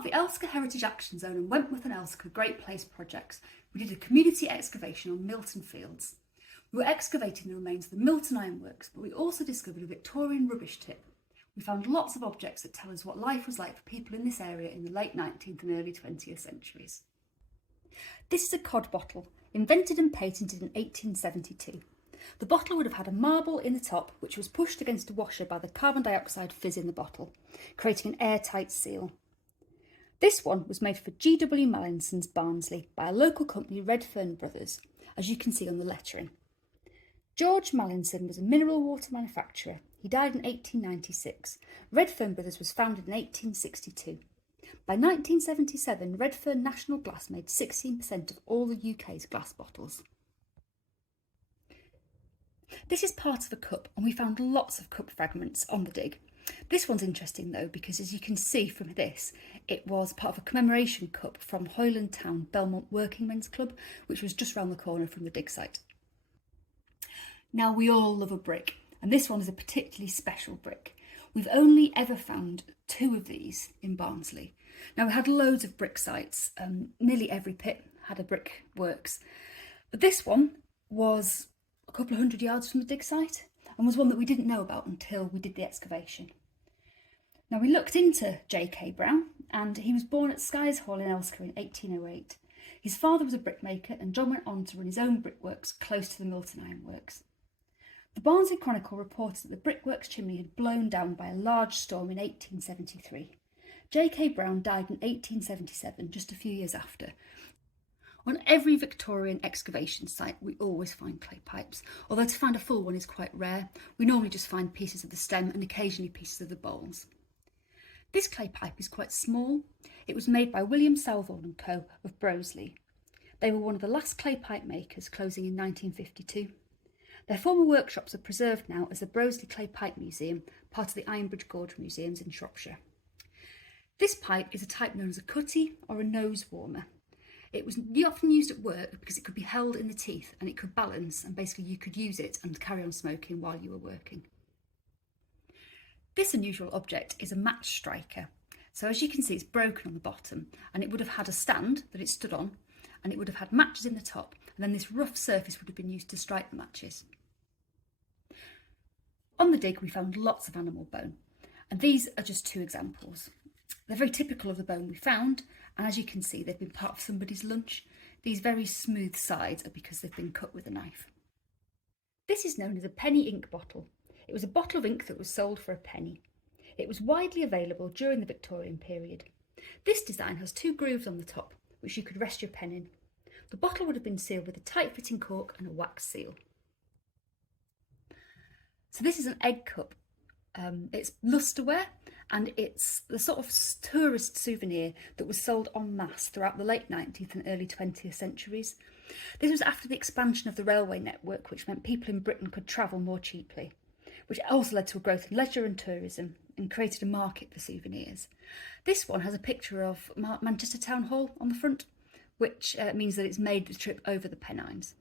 of the Elsecar Heritage Action Zone and Wentworth and Elsecar Great Place projects, we did a community excavation on Milton fields. We were excavating the remains of the Milton ironworks, but we also discovered a Victorian rubbish tip. We found lots of objects that tell us what life was like for people in this area in the late 19th and early 20th centuries. This is a cod bottle, invented and patented in 1872. The bottle would have had a marble in the top, which was pushed against a washer by the carbon dioxide fizz in the bottle, creating an airtight seal. This one was made for G.W. Mallinson's Barnsley by a local company, Redfern Brothers, as you can see on the lettering. George Mallinson was a mineral water manufacturer. He died in 1896. Redfern Brothers was founded in 1862. By 1977, Redfern National Glass made 16% of all the UK's glass bottles. This is part of a cup, and we found lots of cup fragments on the dig. This one's interesting though, because as you can see from this, it was part of a commemoration cup from Hoyland Town Belmont Working Men's Club, which was just round the corner from the dig site. Now, we all love a brick, and this one is a particularly special brick. We've only ever found 2 of these in Barnsley. Now, we had loads of brick sites, nearly every pit had a brick works, but this one was a couple of 100 yards from the dig site and was one that we didn't know about until we did the excavation. Now, we looked into J.K. Brown, and he was born at Skyes Hall in Elsecar in 1808. His father was a brickmaker, and John went on to run his own brickworks close to the Milton ironworks. The Barnsley Chronicle reported that the brickworks chimney had blown down by a large storm in 1873. J.K. Brown died in 1877, just a few years after. On every Victorian excavation site, we always find clay pipes, although to find a full one is quite rare. We normally just find pieces of the stem and occasionally pieces of the bowls. This clay pipe is quite small. It was made by William Southall & Co. of Broseley. They were one of the last clay pipe makers, closing in 1952. Their former workshops are preserved now as the Broseley Clay Pipe Museum, part of the Ironbridge Gorge Museums in Shropshire. This pipe is a type known as a cutty or a nose warmer. It was often used at work because it could be held in the teeth and it could balance, and basically you could use it and carry on smoking while you were working. This unusual object is a match striker. So as you can see, it's broken on the bottom, and it would have had a stand that it stood on, and it would have had matches in the top, and then this rough surface would have been used to strike the matches. On the dig, we found lots of animal bone, and these are just 2 examples. They're very typical of the bone we found, and as you can see, they've been part of somebody's lunch. These very smooth sides are because they've been cut with a knife. This is known as a penny ink bottle. It was a bottle of ink that was sold for a penny. It was widely available during the Victorian period. This design has 2 grooves on the top, which you could rest your pen in. The bottle would have been sealed with a tight-fitting cork and a wax seal. So this is an egg cup. It's lustreware, and it's the sort of tourist souvenir that was sold en masse throughout the late 19th and early 20th centuries. This was after the expansion of the railway network, which meant people in Britain could travel more cheaply, which also led to a growth in leisure and tourism and created a market for souvenirs. This one has a picture of Manchester Town Hall on the front, which means that it's made the trip over the Pennines.